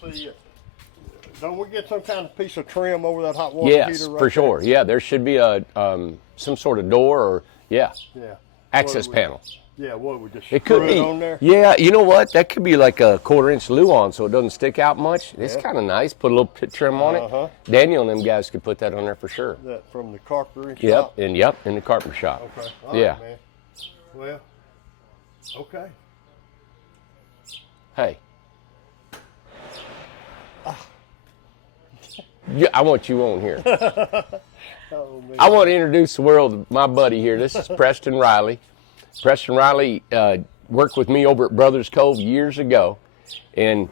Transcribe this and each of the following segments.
see it. Don't we get some kind of piece of trim over that hot water heater? Yes, Right for sure. there? Yeah, there should be a some sort of door or access panel. Yeah, what we just It could screw be. it on there? Yeah, you know what? That could be like a 1/4-inch luan, so it doesn't stick out much. It's Yeah. kind of nice. Put a little trim on it. Daniel and them guys could put that on there for sure. That from the carpentry Yep, shop? in the carpenter shop. Okay. All Yeah. right, man. Well, okay. Hey. Yeah, I want you on here. Oh, man. I want to introduce the world to my buddy here. This is Preston Riley. Preston Riley worked with me over at Brothers Cove years ago, and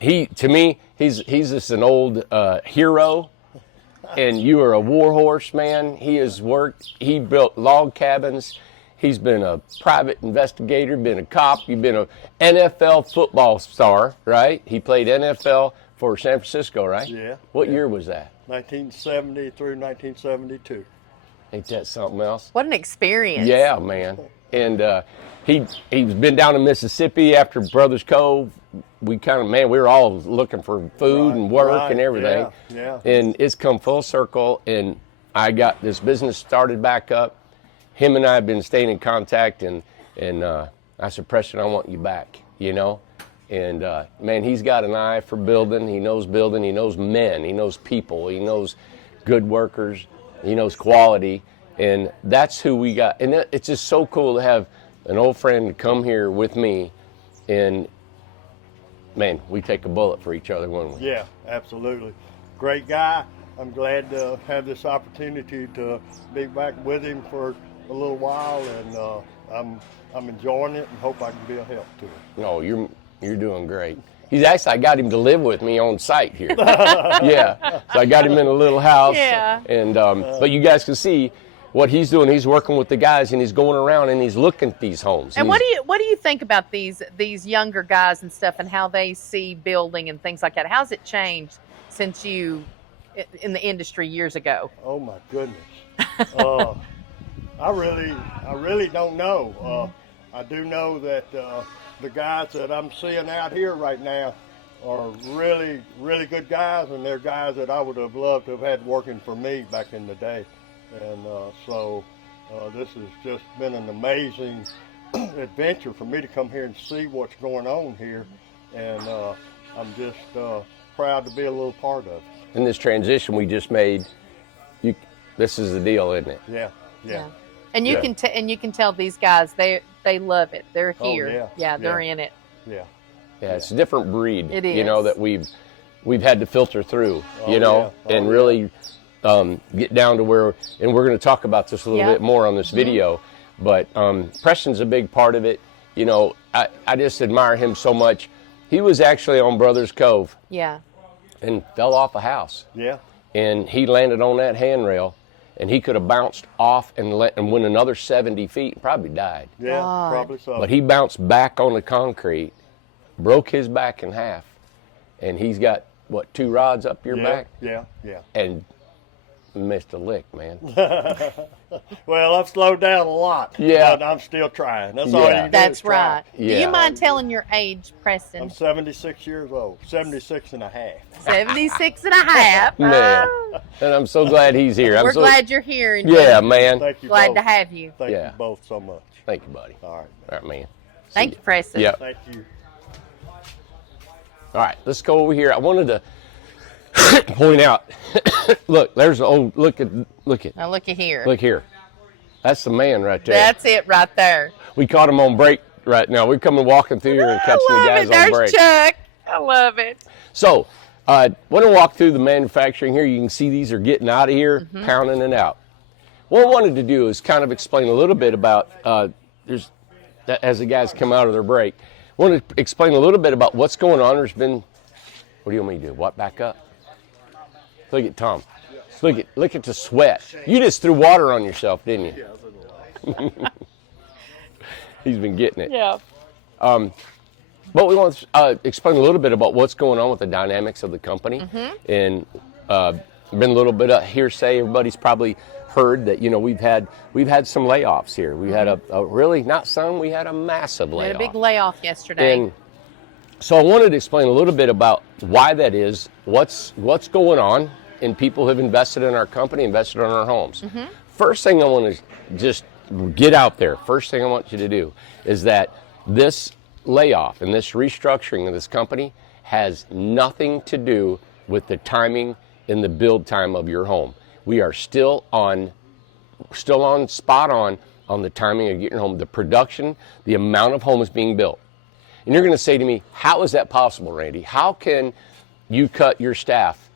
he's just an old hero, and you are a war horse, man. He built log cabins. He's been a private investigator, been a cop. You've been an NFL football star, right? He played NFL for San Francisco, right? Yeah. What year was that? 1970 through 1972. Ain't that something else? What an experience. Yeah, man. And he's been down in Mississippi after Brothers Cove. We were all looking for food and work and everything. Yeah. And it's come full circle, and I got this business started back up. Him and I have been staying in contact, and I said, Preston, I want you back, you know? And man, he's got an eye for building. He knows building. He knows men. He knows people. He knows good workers. He knows quality. And that's who we got. And it's just so cool to have an old friend come here with me. And man, we take a bullet for each other, wouldn't we? Yeah, absolutely. Great guy. I'm glad to have this opportunity to be back with him for a little while, and I'm enjoying it and hope I can be a help to him. No, you're doing great. I got him to live with me on site here. Yeah, so I got him in a little house. Yeah. And but you guys can see what he's doing. He's working with the guys, and he's going around and he's looking at these homes. And what do you think about these younger guys and stuff, and how they see building and things like that? How's it changed since you in the industry years ago? Oh my goodness. I really don't know. I do know that the guys that I'm seeing out here right now are really, really good guys, and they're guys that I would have loved to have had working for me back in the day. And so this has just been an amazing adventure for me to come here and see what's going on here, and I'm just proud to be a little part of it. In this transition we just made, this is the deal, isn't it? Yeah. And you can tell these guys they love it. They're here. Yeah. They're in it. Yeah. Yeah, it's a different breed. It is. You know, that we've had to filter through. And really get down to where, and we're going to talk about this a little bit more on this video. But Preston's a big part of it. You know, I just admire him so much. He was actually on Brothers Cove. Yeah. And fell off a house. Yeah. And he landed on that handrail, and he could have bounced off and went another 70 feet and probably died. Yeah, God. probably so. But he bounced back on the concrete, broke his back in half, and he's got, 2 rods up your back? Yeah. And missed a lick, man. Well, I've slowed down a lot. Yeah. But I'm still trying. That's all you can do. That's is try. right. Do Yeah. you mind telling your age, Preston? I'm 76 years old. 76 and a half. 76 and a half. Man. And I'm so glad he's here. We're glad you're here. And Yeah, man. Thank you glad both. to have you. Thank Yeah. you both so much. Thank you, buddy. All right. All right, man. Thank you, Preston. Yeah. Thank you. All right, let's go over here. I wanted to point out. Look, there's an old. Look at. Now look at here. Look here. That's the man right there. That's it right there. We caught him on break right now. We're coming walking through here and catching the I guys love it. on break. There's Chuck. I love it. So, want to walk through the manufacturing here. You can see these are getting out of here, pounding it out. What I wanted to do is kind of explain a little bit about, as the guys come out of their break, I want to explain a little bit about what's going on. There's been, what do you want me to do? What, back up? Look at Tom. Look at the sweat. You just threw water on yourself, didn't you? Yeah, He's been getting it. Yeah. But we want to explain a little bit about what's going on with the dynamics of the company. And been a little bit of hearsay. Everybody's probably heard that, we've had some layoffs here. We had a really, not some, we had a massive We layoff. had a big layoff yesterday. And So I wanted to explain a little bit about why that is, what's going on, and people who have invested in our company, invested in our homes. First thing I want to just get out there, first thing I want you to do is that this layoff and this restructuring of this company has nothing to do with the timing and the build time of your home. We are still on spot on the timing of getting home, the production, the amount of homes being built. And you're going to say to me, how is that possible, Randy? How can you cut your staff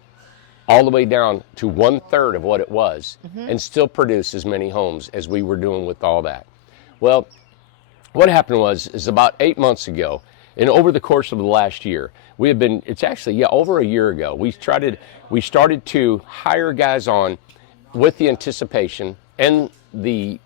all the way down to 1/3 of what it was and still produce as many homes as we were doing with all that? Well, what happened is about 8 months ago, and over the course of the last year, it's actually over a year ago, we started to hire guys on with the anticipation and the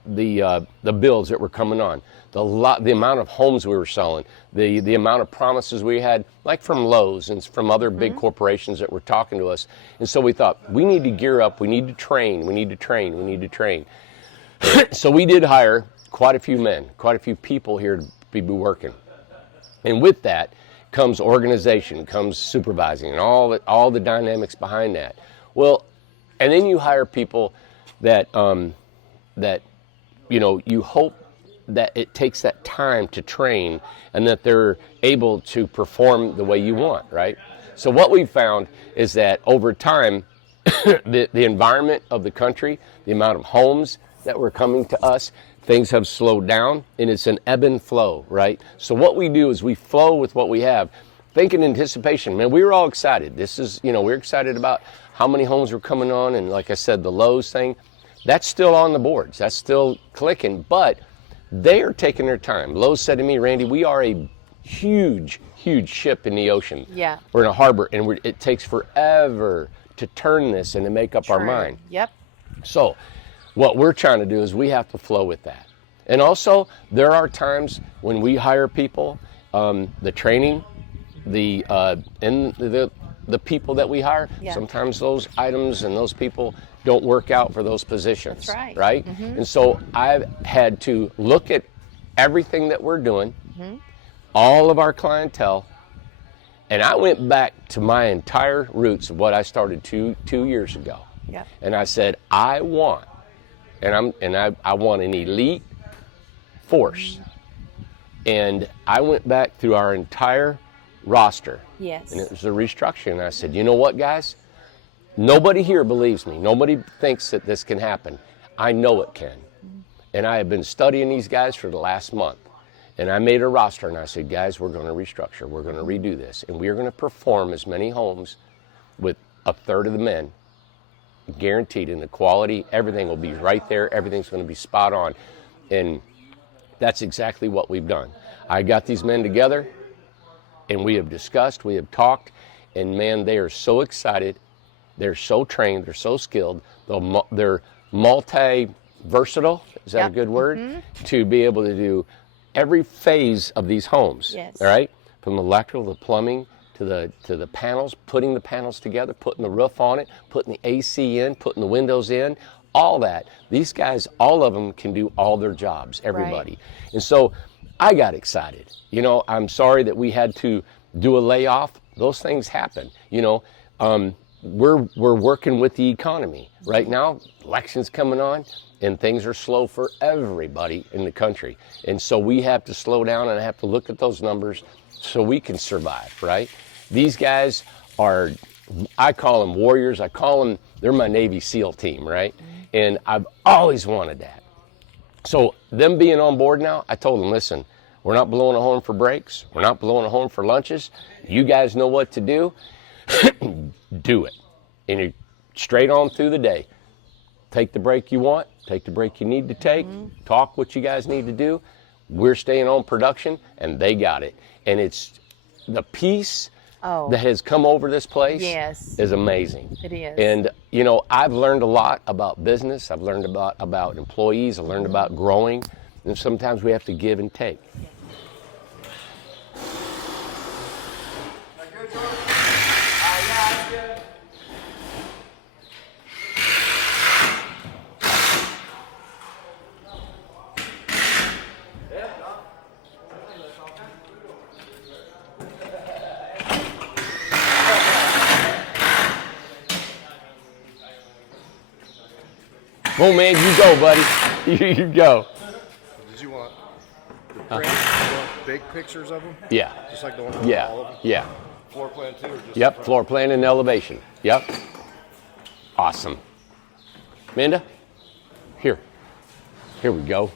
bills that were coming on, the amount of homes we were selling, the amount of promises we had, like from Lowe's and from other big corporations that were talking to us. And so we thought, we need to gear up, we need to train. So we did hire quite a few men, quite a few people here to be working. And with that comes organization, comes supervising, and all the dynamics behind that. Well, and then you hire people that you hope that it takes that time to train and that they're able to perform the way you want, right? So what we've found is that over time, the environment of the country, the amount of homes that were coming to us, things have slowed down, and it's an ebb and flow, right? So what we do is we flow with what we have. Think in anticipation. Man, we were all excited. We're excited about how many homes were coming on, and like I said, the Lowe's thing, that's still on the boards. That's still clicking, but they are taking their time. Lowe's said to me, Randy, we are a huge, huge ship in the ocean. Yeah. We're in a harbor, and it takes forever to turn this and to make up our mind. Yep. So what we're trying to do is we have to flow with that. And also, there are times when we hire people, the training, and the people that we hire, sometimes those items and those people don't work out for those positions. That's right. Right? And so I've had to look at everything that we're doing, all of our clientele, and I went back to my entire roots of what I started two years ago. Yep. And I said, I want an elite force. And I went back through our entire roster. Yes. And it was a restructuring. And I said, you know what, guys? Nobody here believes me. Nobody thinks that this can happen. I know it can. And I have been studying these guys for the last month. And I made a roster and I said, guys, we're going to restructure. We're going to redo this. And we're going to perform as many homes with 1/3 of the men, guaranteed. And the quality, everything will be right there. Everything's going to be spot on. And that's exactly what we've done. I got these men together and we have discussed, we have talked, and man, they are so excited. They're so trained, they're so skilled, they're multi-versatile, is that a good word? To be able to do every phase of these homes, Yes. all right? From electrical to plumbing to the panels, putting the panels together, putting the roof on it, putting the AC in, putting the windows in, all that. These guys, all of them can do all their jobs, everybody. Right. And so I got excited. I'm sorry that we had to do a layoff. Those things happen, We're working with the economy. Right now, elections coming on, and things are slow for everybody in the country. And so we have to slow down and have to look at those numbers so we can survive, right? These guys are, I call them warriors. They're my Navy SEAL team, right? And I've always wanted that. So them being on board now, I told them, listen, we're not blowing a horn for breaks. We're not blowing a horn for lunches. You guys know what to do. Do it. And you're straight on through the day. Take the break you want. Take the break you need to take. Talk what you guys need to do. We're staying on production, and they got it. And it's the peace that has come over this place is amazing. It is. And, I've learned a lot about business. I've learned about employees. I've learned about growing. And sometimes we have to give and take. Oh man, you go, buddy. You go. Did you want the print? You want big pictures of them? Yeah. Just like the one with Yeah. all of them? Yeah. Floor plan too, or just Yep. the front? Floor plan and elevation. Yep. Awesome. Amanda? Here. Here we go.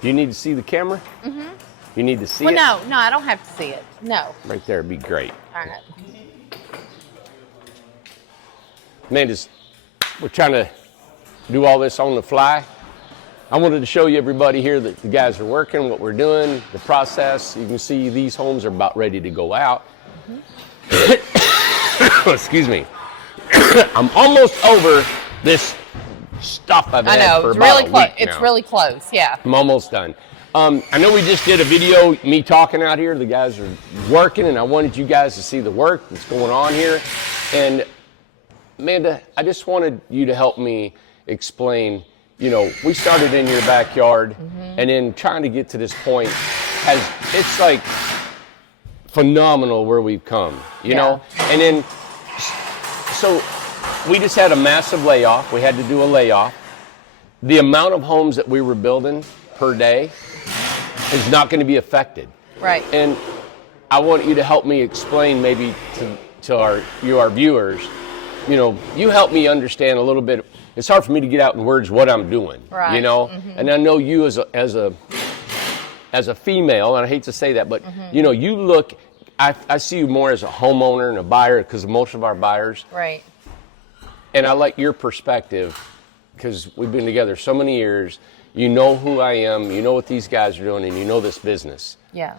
Do you need to see the camera? Mm-hmm. You need to see Well, it? no, I don't have to see it. No. Right there would be great. All right. Amanda's, we're trying to do all this on the fly. I wanted to show you everybody here that the guys are working, what we're doing, the process. You can see these homes are about ready to go out. Mm-hmm. Excuse me. I'm almost over this stuff I've I had know for it's about really a close. week It's now. really close. Yeah. I'm almost done. I know we just did a video, me talking out here. The guys are working, and I wanted you guys to see the work that's going on here. And Amanda, I just wanted you to help me explain, you know, we started in your backyard, and then trying to get to this point it's like phenomenal where we've come, you know? And then, so we just had a massive layoff. We had to do a layoff. The amount of homes that we were building per day is not going to be affected. Right. And I want you to help me explain maybe to our viewers, you know, you help me understand a little bit. It's hard for me to get out in words what I'm doing, Right. you know? And I know you as a female, and I hate to say that, but you know, you look, I see you more as a homeowner and a buyer because most of our buyers. Right. And I like your perspective because we've been together so many years. You know who I am, you know what these guys are doing, and you know this business. Yeah.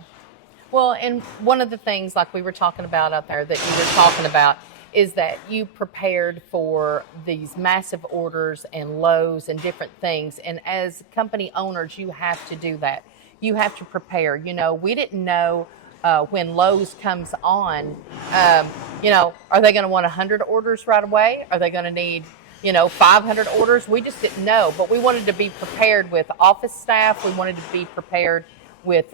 Well, and one of the things like we were talking about out there that you were talking about is that you prepared for these massive orders and lows and different things. And as company owners, you have to do that. You have to prepare. You know, we didn't know when Lowe's comes on, you know, are they going to want 100 orders right away? Are they going to need, you know, 500 orders? We just didn't know, but we wanted to be prepared with office staff. We wanted to be prepared with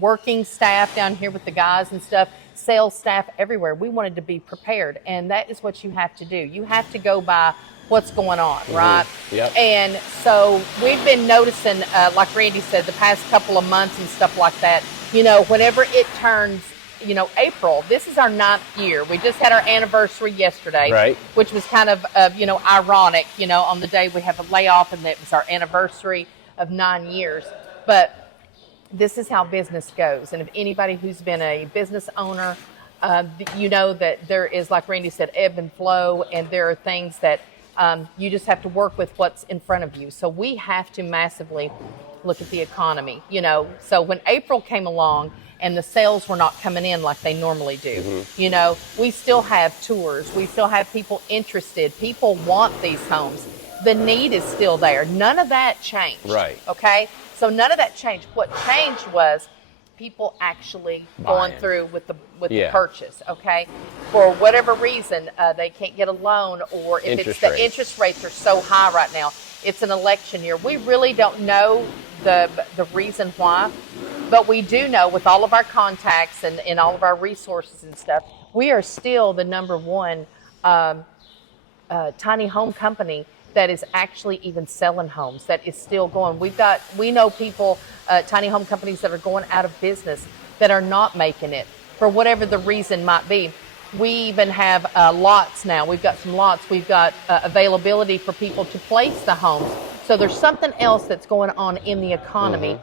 working staff down here with the guys and stuff, sales staff everywhere. We wanted to be prepared, and that is what you have to do. You have to go by what's going on, right? Yep. And so we've been noticing, like Randy said, the past couple of months and stuff like that, you know, whenever it turns, you know, April, this is our 9th year. We just had our anniversary yesterday, Right. which was kind of, you know, ironic, you know, on the day we have a layoff and it was our anniversary of 9 years. But this is how business goes. And if anybody who's been a business owner, you know that there is, like Randy said, ebb and flow, and there are things that you just have to work with what's in front of you. So we have to massively look at the economy, you know. So when April came along and the sales were not coming in like they normally do, you know, we still have tours. We still have people interested. People want these homes. The need is still there. None of that changed. Right. Okay? So none of that changed. What changed was people actually going Buying. through with the Yeah. purchase, okay? For whatever reason, they can't get a loan, or if Interest it's the rates. interest rates are so high right now. It's an election year. We really don't know the reason why, but we do know with all of our contacts and all of our resources and stuff, we are still the number one tiny home company that is actually even selling homes, that is still going. We know people, tiny home companies that are going out of business, that are not making it for whatever the reason might be. We even have lots now. We've got some lots. We've got availability for people to place the homes. So there's something else that's going on in the economy.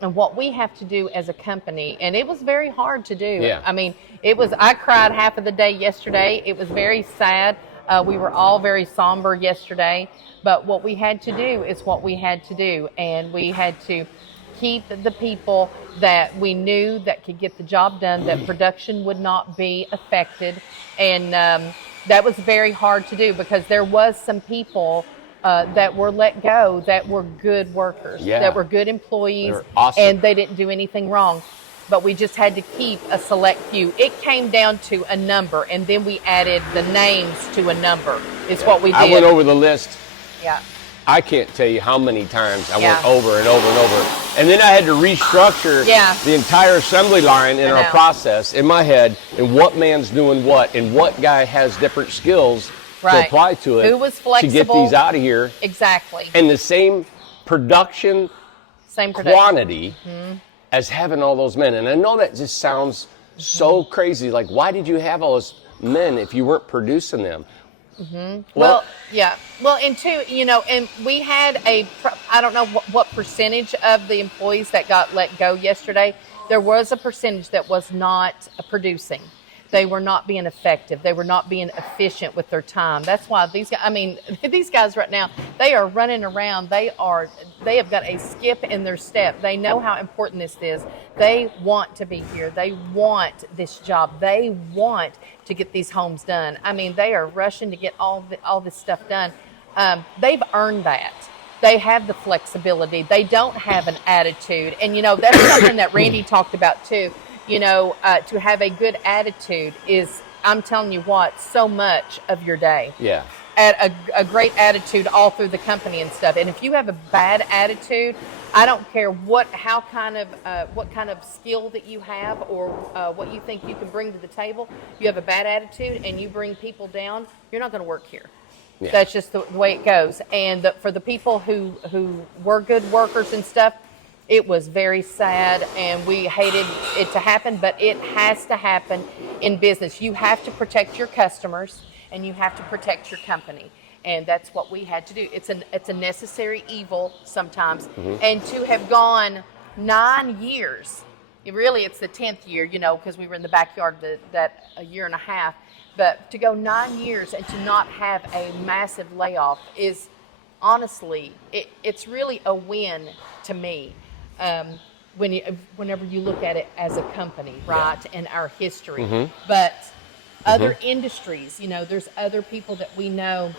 And what we have to do as a company, and it was very hard to do. Yeah. I mean, I cried half of the day yesterday. It was very sad. We were all very somber yesterday, but what we had to do is what we had to do, and we had to keep the people that we knew that could get the job done, that production would not be affected, and that was very hard to do because there was some people that were let go that were good workers, Yeah. that were good employees, They're awesome. and they didn't do anything wrong. But we just had to keep a select few. It came down to a number, and then we added the names to a number. It's what we did. I went over the list. Yeah. I can't tell you how many times I Yeah. went over and over and over. And then I had to restructure Yeah. the entire assembly line in I our know. process in my head, and what man's doing what, and what guy has different skills Right. apply to it. Who was to get flexible. these out of here. Exactly. And the same production Same production. quantity as having all those men. And I know that just sounds so crazy. Like, why did you have all those men if you weren't producing them? Well, yeah. Well, and two, and we had I don't know what percentage of the employees that got let go yesterday. There was a percentage that was not producing. They were not being effective. They were not being efficient with their time. That's why these guys, these guys right now, they are running around. They have got a skip in their step. They know how important this is. They want to be here. They want this job. They want to get these homes done. They are rushing to get all this stuff done. They've earned that. They have the flexibility. They don't have an attitude. And, that's something that Randy talked about too. To have a good attitude is, I'm telling you what, so much of your day. Yeah. A great attitude all through the company and stuff. And if you have a bad attitude, I don't care what kind of skill that you have or what you think you can bring to the table. You have a bad attitude and you bring people down, you're not going to work here. Yeah. That's just the way it goes. And for the people who were good workers and stuff, it was very sad, and we hated it to happen, but it has to happen in business. You have to protect your customers, and you have to protect your company, and that's what we had to do. It's a necessary evil sometimes, and to have gone 9 years, really it's the 10th year, because we were in the backyard that a year and a half, but to go 9 years and to not have a massive layoff is honestly, it's really a win to me. Whenever you look at it as a company, right, and our history. But other industries, there's other people that we know,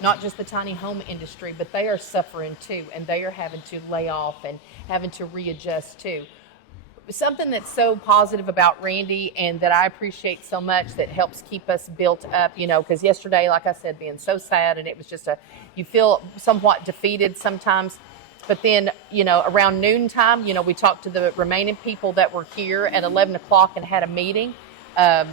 not just the tiny home industry, but they are suffering too, and they are having to lay off and having to readjust too. Something that's so positive about Randy and that I appreciate so much that helps keep us built up, because yesterday, like I said, being so sad, and it was just you feel somewhat defeated sometimes. But then, around noontime, we talked to the remaining people that were here at 11 o'clock and had a meeting, an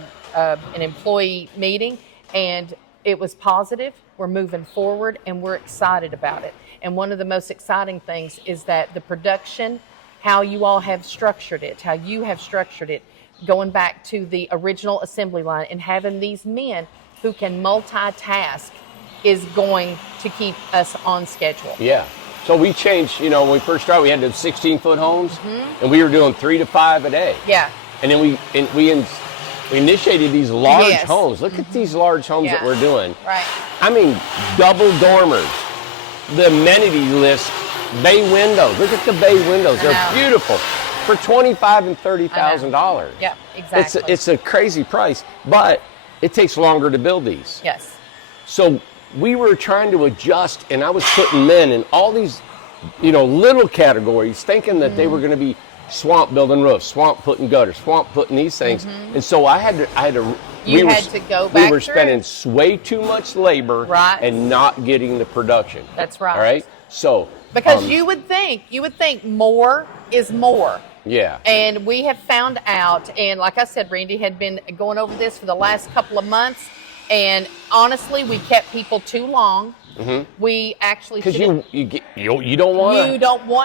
employee meeting, and it was positive. We're moving forward, and we're excited about it. And one of the most exciting things is that the production, how you all have structured it, how you have structured it, going back to the original assembly line and having these men who can multitask is going to keep us on schedule. Yeah. So we changed, when we first started, we had those 16-foot homes, and we were doing 3 to 5 a day. Yeah. And then we initiated these large homes. Look at these large homes that we're doing. Right. Double dormers, the amenity list, bay windows. Look at the bay windows. They're beautiful for $25,000 and $30,000. Yeah, exactly. It's a crazy price, but it takes longer to build these. Yes. So we were trying to adjust, and I was putting men in all these, little categories, thinking that they were going to be swamp building roofs, swamp putting gutters, swamp putting these things. And so I had to. You had to go back. We were spending way too much labor, right, and not getting the production. That's right. All right. So because you would think more is more. Yeah. And we have found out, and like I said, Randy had been going over this for the last couple of months. And honestly, we kept people too long. We actually because you don't want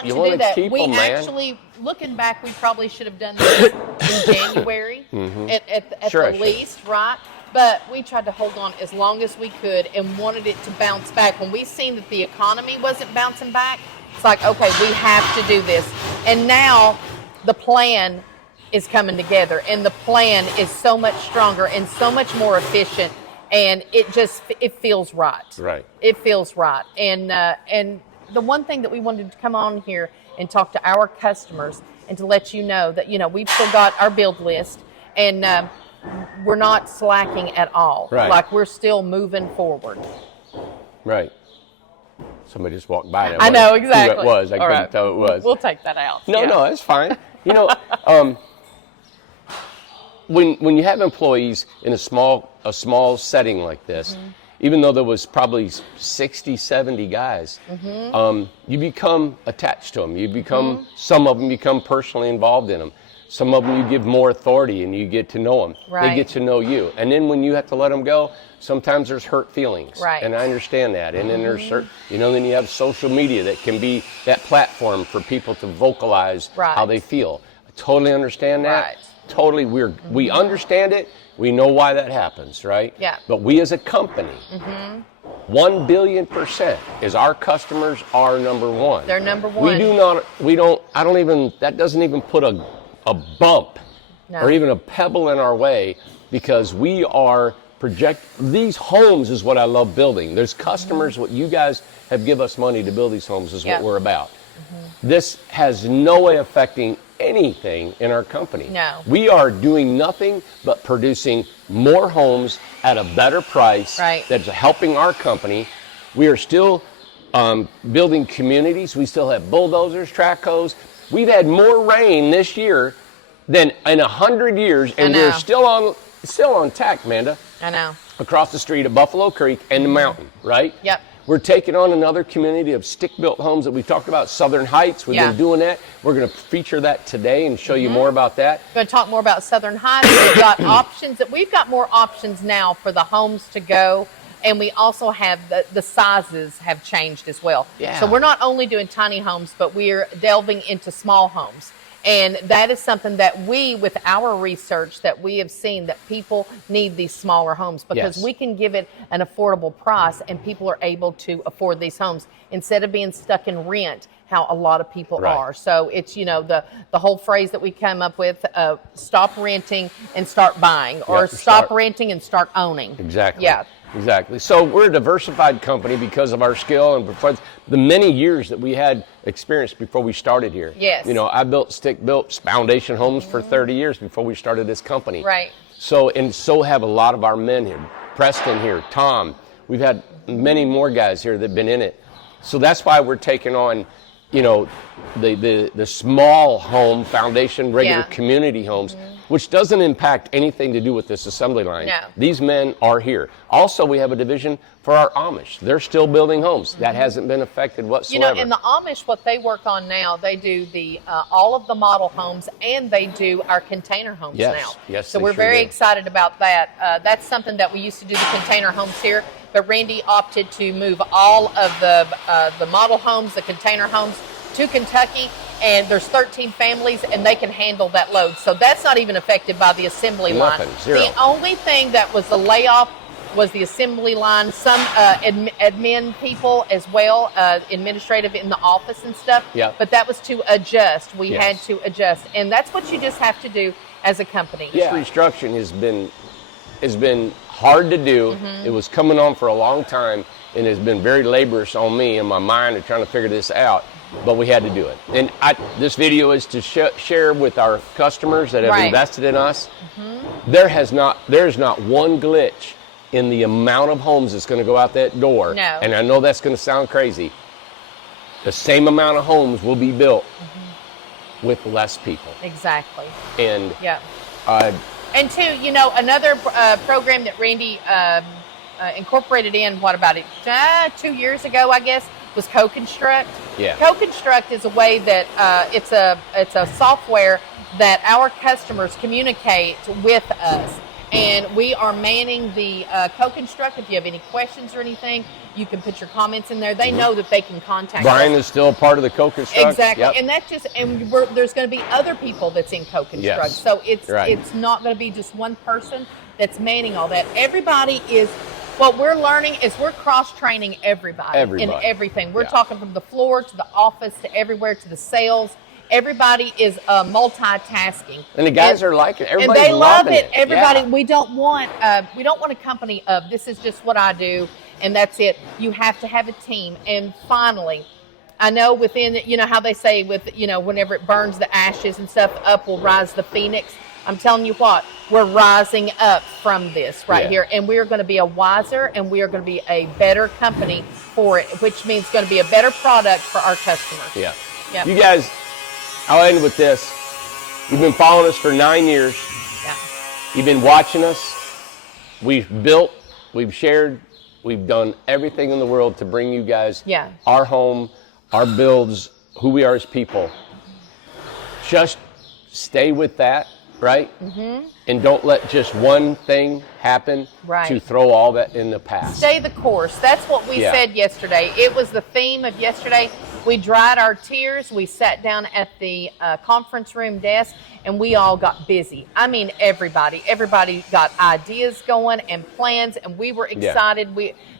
to do that. Keep we them, actually, looking back, we probably should have done this in January at the least, right? But we tried to hold on as long as we could and wanted it to bounce back. When we seen that the economy wasn't bouncing back, it's like, okay, we have to do this. And now the plan is coming together, and the plan is so much stronger and so much more efficient. And it feels right. Right. It feels right. And the one thing that we wanted to come on here and talk to our customers and to let you know that, we've still got our build list, and we're not slacking at all. Right. Like, we're still moving forward. Right. Somebody just walked by. I know, exactly. Who it was. I couldn't tell who it was. We'll take that out. No, that's fine. When you have employees in a small setting like this, even though there was probably 60, 70 guys, you become attached to them. You become, some of them become personally involved in them. Some of them you give more authority and you get to know them. Right. They get to know you. And then when you have to let them go, sometimes there's hurt feelings. Right. And I understand that. And then there's certain, then you have social media that can be that platform for people to vocalize Right. how they feel. I totally understand that. Right. Totally. We understand it. We know why that happens, right? Yeah. But we as a company, 1 billion% is our customers are number one. They're number one. That doesn't even put a bump No. or even a pebble in our way, because we are these homes is what I love building. There's customers, what you guys have give us money to build these homes is Yeah. what we're about. This has no way affecting anything in our company. No. We are doing nothing but producing more homes at a better price. Right. That's helping our company. We are still building communities. We still have bulldozers, track hoes. We've had more rain this year than in 100 years, and know. we're still on tack, Amanda, I know. across the street at Buffalo Creek and the mountain, right? Yep. We're taking on another community of stick-built homes that we talked about, Southern Heights. We've Yeah. been doing that. We're going to feature that today and show you more about that. We're going to talk more about Southern Heights. We've got options. We've got more options now for the homes to go. And we also have the sizes have changed as well. Yeah. So we're not only doing tiny homes, but we're delving into small homes. And that is something that with our research, that we have seen that people need these smaller homes, because Yes. we can give it an affordable price and people are able to afford these homes instead of being stuck in rent, how a lot of people Right. are. So it's, the whole phrase that we come up with, stop renting and start buying, or Yep, stop start. renting and start owning. Exactly. Yeah. Exactly. So we're a diversified company because of our skill and because the many years that we had experience before we started here. Yes. I built stick-built foundation homes for 30 years before we started this company. Right. So have a lot of our men here. Preston here, Tom. We've had many more guys here that have been in it. So that's why we're taking on, the small home foundation, regular Yeah. community homes, which doesn't impact anything to do with this assembly line. No. These men are here. Also, we have a division for our Amish. They're still building homes. That hasn't been affected whatsoever. And the Amish, what they work on now, they do the all of the model homes, and they do our container homes Yes. now. Yes, So they we're sure very do. excited about that. That's something that we used to do, the container homes here, but Randy opted to move all of the model homes, the container homes, to Kentucky. And there's 13 families, and they can handle that load. So that's not even affected by the assembly Nothing, line. zero. The only thing that was the layoff was the assembly line. Some admin people as well, administrative in the office and stuff. Yeah. But that was to adjust. We Yes. had to adjust, and that's what you just have to do as a company. This restructuring has been hard to do. Mm-hmm. It was coming on for a long time, and it's been very laborious on me and my mind of trying to figure this out. But we had to do it. And this video is to share with our customers that have Right. invested in us. There's not one glitch in the amount of homes that's going to go out that door. No. And I know that's going to sound crazy. The same amount of homes will be built with less people. Exactly. And Yeah. uh, And two, another program that Randy incorporated in, 2 years ago, I guess, was Co-Construct. Yeah. Co-Construct is a way that it's a software that our customers communicate with us. And we are manning the Co-Construct. If you have any questions or anything, you can put your comments in there. They know that they can contact Brian us. is still part of the Co-Construct. Exactly, Yep. and there's going to be other people that's in Co-Construct, Yes. so it's Right. not going to be just one person that's manning all that. Everybody is. What we're learning is we're cross-training everybody in everything. We're Yeah. talking from the floor to the office to everywhere to the sales. Everybody is multitasking, And the guys are liking it. and Everybody's they love loving it. Everybody, Yeah. we don't want a company of this is just what I do and that's it. You have to have a team. And finally, I know within how they say whenever it burns the ashes and stuff, up will rise the phoenix. I'm telling you what, we're rising up from this Yeah. here, and we are going to be a wiser and we are going to be a better company for it, which means going to be a better product for our customers. Yeah. Yep. You guys, I'll end with this. You've been following us for 9 years. Yeah. You've been watching us. We've built, we've shared, we've done everything in the world to bring you guys Yeah. our home, our builds, who we are as people. Just stay with that, right? Mm-hmm. And don't let just one thing happen Right. to throw all that in the past. Stay the course. That's what we said yesterday. It was the theme of yesterday. We dried our tears. We sat down at the conference room desk, and we all got busy. I mean, everybody got ideas going and plans, and we were excited.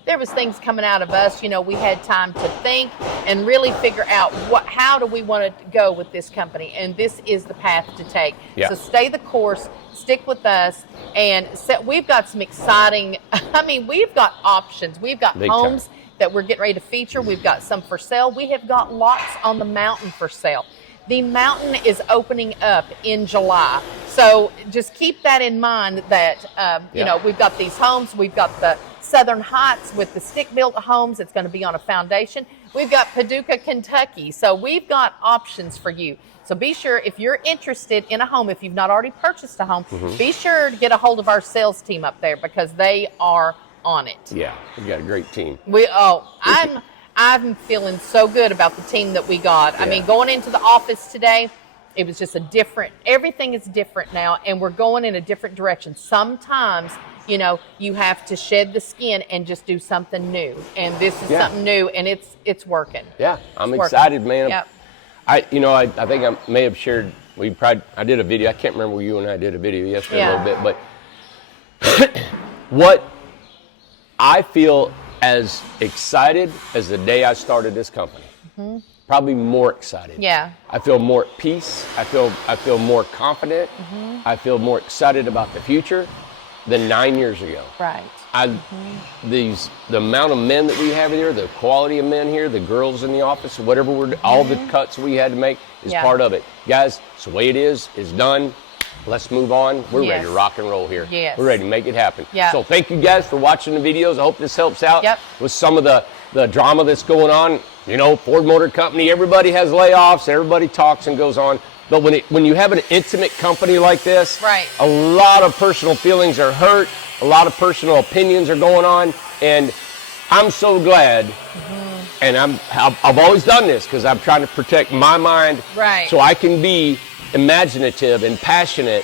There was things coming out of us. You know, we had time to think and really figure out how do we want to go with this company, and this is the path to take. Yeah. So stay the course, stick with us, and we've got some exciting, I mean, we've got options. We've got Big homes time. that we're getting ready to feature. We've got some for sale. We have got lots on the mountain for sale. The mountain is opening up in July. So just keep that in mind that, you know, we've got these homes. We've got the Southern Heights with the stick-built homes. It's going to be on a foundation. We've got Paducah, Kentucky. So we've got options for you. So be sure, if you're interested in a home, if you've not already purchased a home, be sure to get a hold of our sales team up there because they are on it. Yeah, we've got a great team. I'm feeling so good about the team that we got. I mean, going into the office today, it was just everything is different now, and we're going in a different direction. Sometimes, you know, you have to shed the skin and just do something new, and this is something new, and it's working. Yeah, I'm excited, man. Yep. I think I may have shared. I did a video. I can't remember where you and I did a video yesterday a little bit, but what I feel as excited as the day I started this company. Mm-hmm. Probably more excited. Yeah. I feel more at peace. I feel more confident. Mm-hmm. I feel more excited about the future than 9 years ago. Right. The amount of men that we have here, the quality of men here, the girls in the office, whatever all the cuts we had to make is part of it. Guys, it's the way it is. It's done. Let's move on. We're ready to rock and roll here. Yes. We're ready to make it happen. Yeah. So thank you guys for watching the videos. I hope this helps out with some of the drama that's going on. You know, Ford Motor Company, everybody has layoffs. Everybody talks and goes on. But when you have an intimate company like this, a lot of personal feelings are hurt. A lot of personal opinions are going on. And I'm so glad. And I've always done this because I'm trying to protect my mind so I can be imaginative and passionate.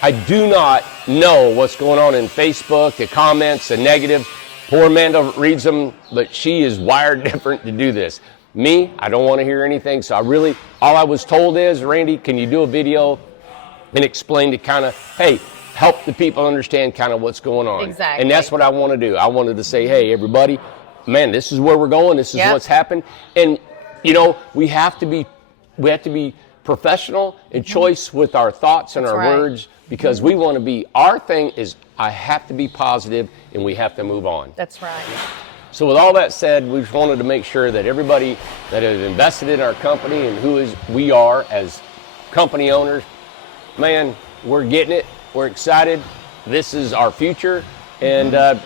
I do not know what's going on in Facebook, the comments, the negative. Poor Amanda reads them, but she is wired different to do this. Me, I don't want to hear anything. So all I was told is, Randy, can you do a video and explain to kind of, hey, help the people understand kind of what's going on. Exactly. And that's what I want to do. I wanted to say, hey, everybody, man, this is where we're going. This is what's happened. And, you know, we have to be professional and choice with our thoughts and our words because we want to be, our thing is I have to be positive and we have to move on. That's right. So with all that said, we just wanted to make sure that everybody that has invested in our company and we are as company owners, man, we're getting it. We're excited. This is our future. And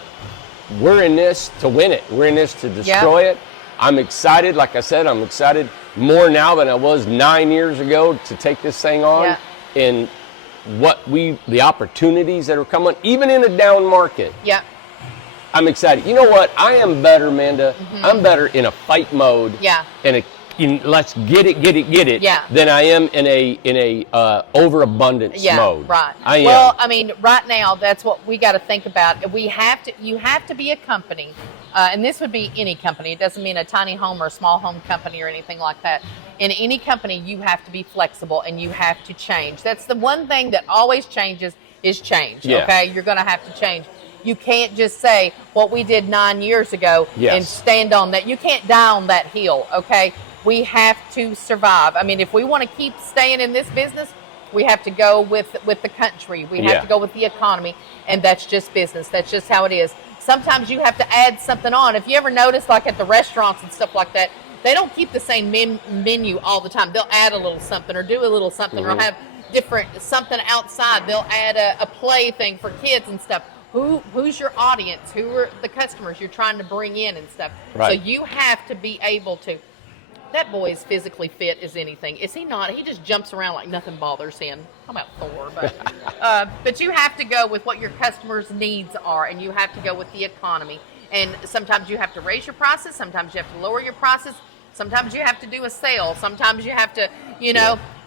we're in this to win it. We're in this to destroy it. I'm excited. Like I said, I'm excited more now than I was 9 years ago to take this thing on. And the opportunities that are coming, even in a down market. I'm excited. You know what? I am better, Amanda. I'm better in a fight mode. Let's get it. Than I am in a overabundance mode. Right. I mean, right now that's what we got to think about. You have to be a company, and this would be any company. It doesn't mean a tiny home or a small home company or anything like that. In any company, you have to be flexible and you have to change. That's the one thing that always changes is change. Okay, you're going to have to change. You can't just say what we did 9 years ago and stand on that. You can't die on that hill. Okay. We have to survive. I mean, if we want to keep staying in this business, we have to go with the country. We have to go with the economy, and that's just business. That's just how it is. Sometimes you have to add something on. If you ever notice, like at the restaurants and stuff like that, they don't keep the same menu all the time. They'll add a little something or do a little something or have different something outside. They'll add a play thing for kids and stuff. Who's your audience? Who are the customers you're trying to bring in and stuff? So you have to be able to. That boy is physically fit as anything. Is he not? He just jumps around like nothing bothers him. How about Thor? But you have to go with what your customers' needs are, and you have to go with the economy. And sometimes you have to raise your prices. Sometimes you have to lower your prices. Sometimes you have to do a sale. Sometimes you have to,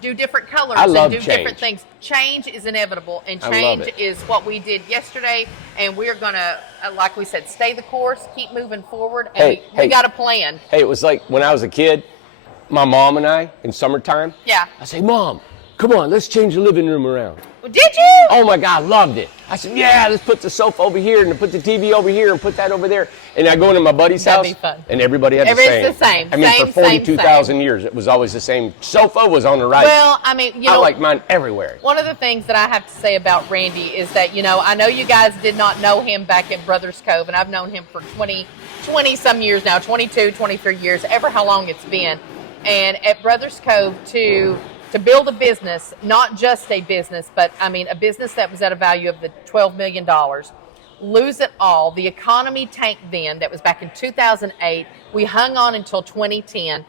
do different colors I love and do change. different things. Change is inevitable, and I love change it. is what we did yesterday. And we're gonna, like we said, stay the course, keep moving forward, and we got a plan. Hey, it was like when I was a kid, my mom and I, in summertime, Yeah. I say, Mom, come on, let's change the living room around. Well, did you? Oh my God, loved it. I said, yeah, let's put the sofa over here and put the TV over here and put that over there. And I go into my buddy's That'd house be fun. and everybody had It's the same. I mean, Same, for 42,000 years, it was always the same. Sofa was on the right. Well, I mean, you I know, like mine everywhere. one of the things that I have to say about Randy is that, you know, I know you guys did not know him back in Brothers Cove, and I've known him for 20 some years now, 22, 23 years, ever how long it's been. And at Brothers Cove, to build a business, not just a business, but I mean a business that was at a value of the $12 million, lose it all. The economy tanked then. That was back in 2008. We hung on until 2010,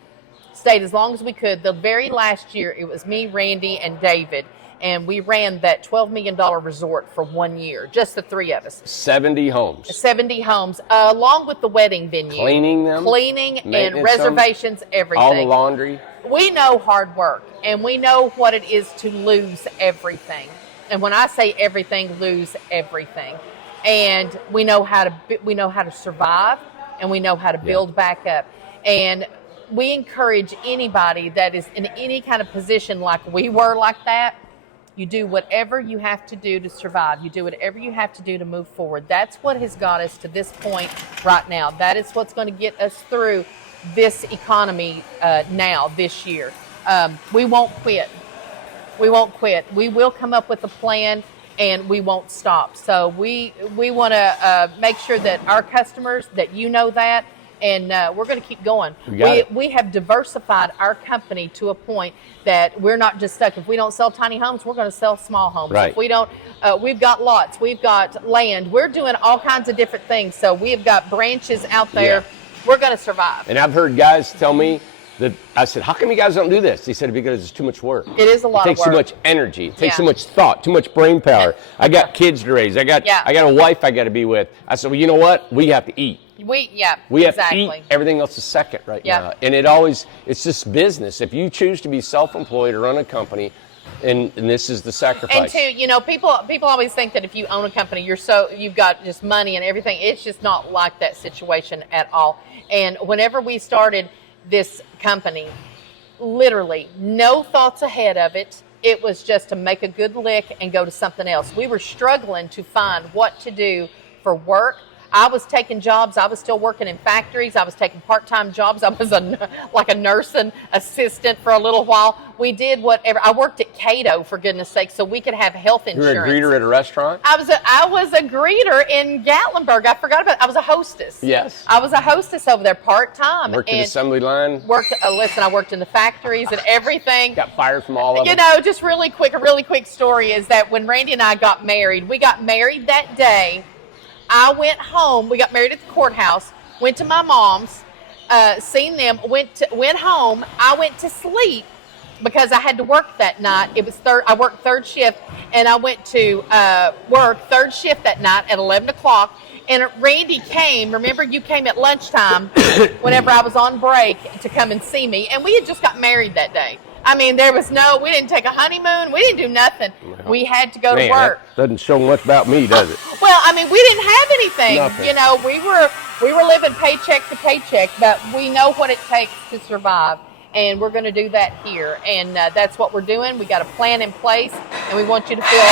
stayed as long as we could. The very last year, it was me, Randy, and David, and we ran that $12 million resort for 1 year, just the three of us. 70 homes. 70 homes, along with the wedding venue. Cleaning them. Cleaning and maintenance reservations, everything. All the laundry. We know hard work, and we know what it is to lose everything. And when I say everything, lose everything. And we know how to survive, and we know how to build back up. And we encourage anybody that is in any kind of position like we were like that. You do whatever you have to do to survive. You do whatever you have to do to move forward. That's what has got us to this point right now. That is what's going to get us through this economy now, this year. We won't quit. We won't quit. We will come up with a plan, and we won't stop. So we want to make sure that our customers, that you know that, and we're going to keep going. We have diversified our company to a point that we're not just stuck. If we don't sell tiny homes, we're going to sell small homes. Right. If we don't, we've got lots, we've got land. We're doing all kinds of different things. So we've got branches out there. Yeah. We're going to survive. And I've heard guys tell me that, I said, how come you guys don't do this? He said, because it's too much work. It is a lot of work. It takes too much energy. It takes too much thought, too much brain power. I got kids to raise. I got a wife I got to be with. I said, well, you know what? We have to eat. We have to eat. Everything else is second right now. And it's just business. If you choose to be self-employed or run a company, and this is the sacrifice. And two, you know, people always think that if you own a company, you've got just money and everything. It's just not like that situation at all. And whenever we started this company, literally no thoughts ahead of it. It was just to make a good lick and go to something else. We were struggling to find what to do for work. I was taking jobs. I was still working in factories. I was taking part-time jobs. I was like a nursing assistant for a little while. We did whatever. I worked at Cato, for goodness sake, so we could have health insurance. You were a greeter at a restaurant? I was a greeter in Gatlinburg. I forgot about it. I was a hostess. Yes. I was a hostess over there part-time. Worked at assembly line? I worked in the factories and everything. Got fired from all of them? You know, just a really quick story is that when Randy and I got married, we got married that day. I went home. We got married at the courthouse. Went to my mom's, seen them. Went home. I went to sleep because I had to work that night. It was I worked third shift, and I went to work third shift that night at 11 o'clock. And Randy came. Remember, you came at lunchtime whenever I was on break to come and see me. And we had just got married that day. I mean, we didn't take a honeymoon. We didn't do nothing. No. We had to go to work. That doesn't show much about me, does it? Well, I mean, we didn't have anything. Nothing. You know, we were living paycheck to paycheck, but we know what it takes to survive, and we're going to do that here. And that's what we're doing. We got a plan in place, and we want you to feel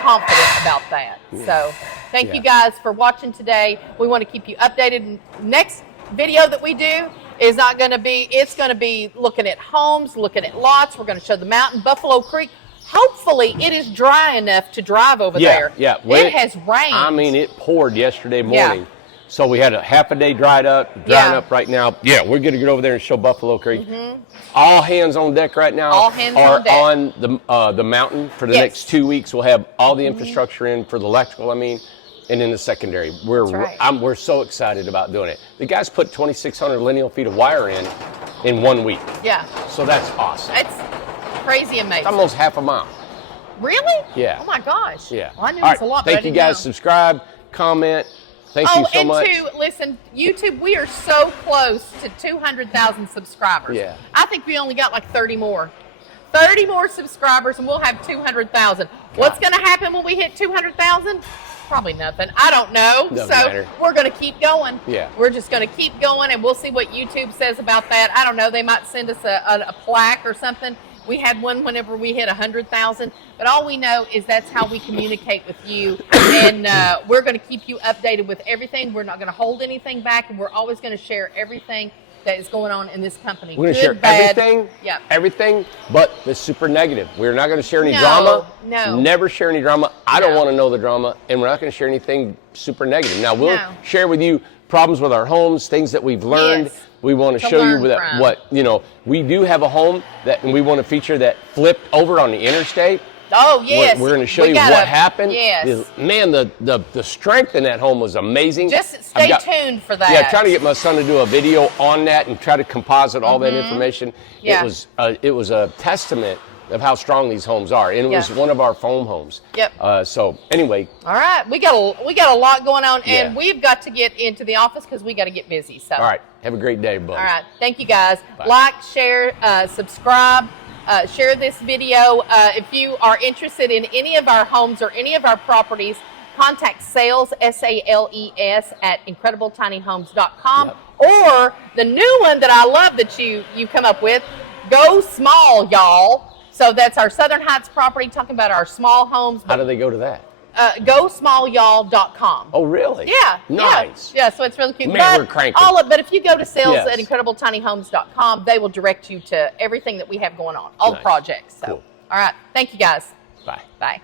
confident about that. Yeah. So thank you guys for watching today. We want to keep you updated. Next video that we do is not going to be, it's going to be looking at homes, looking at lots. We're going to show the mountain, Buffalo Creek. Hopefully it is dry enough to drive over there. Yeah, it has rained. I mean, it poured yesterday morning. Yeah. So we had a half a day drying up right now. Yeah, we're going to get over there and show Buffalo Creek. Mm-hmm. All hands on deck right now. All hands on deck. On the mountain for the next 2 weeks. We'll have all the infrastructure in for the electrical, and in the secondary. We're so excited about doing it. The guys put 2,600 lineal feet of wire in 1 week. Yeah. So that's awesome. It's crazy amazing. It's almost half a mile. Really? Yeah. Oh my gosh. Yeah. Well, I knew it was a lot, but I didn't know. Thank you guys. Subscribe, comment. Thank you so much. Listen, YouTube, we are so close to 200,000 subscribers. Yeah. I think we only got like 30 more. 30 more subscribers, and we'll have 200,000. What's going to happen when we hit 200,000? Probably nothing. I don't know. Doesn't so matter. we're going to keep going. Yeah. We're just going to keep going, and we'll see what YouTube says about that. I don't know. They might send us a plaque or something. We had one whenever we hit 100,000. But all we know is that's how we communicate with you. And we're going to keep you updated with everything. We're not going to hold anything back, and we're always going to share everything that is going on in this company. We're going to share everything but the super negative. We're not going to share any drama. No. Never share any drama. I don't want to know the drama, and we're not going to share anything super negative. Now, we'll share with you problems with our homes, things that we've learned. Yes. We want to show you what, we do have a home that we want to feature that flipped over on the interstate. Oh, yes. We're going to show you what happened. Yes. Man, the strength in that home was amazing. Just stay tuned for that. Yeah, trying to get my son to do a video on that and try to composite all that information. Yeah. It was a testament of how strong these homes are, and it was one of our foam homes. Yep. So anyway. All right, we got a lot going on, and we've got to get into the office because we got to get busy. So. All right. Have a great day, buddy. All right. Thank you, guys. Bye. Like, share, subscribe. Share this video. If you are interested in any of our homes or any of our properties, contact sales, SALES, at incredibletinyhomes.com. Yep. Or the new one that I love that you come up with, Go Small, y'all. So that's our Southern Heights property, talking about our small homes. How do they go to that? GoSmallYall.com. Oh, really? Yeah. Nice. Yeah, so it's really cute. Man, we're cranking. But if you go to sales at incredibletinyhomes.com, they will direct you to everything that we have going on, all the projects. So, Cool. All right. Thank you, guys. Bye. Bye.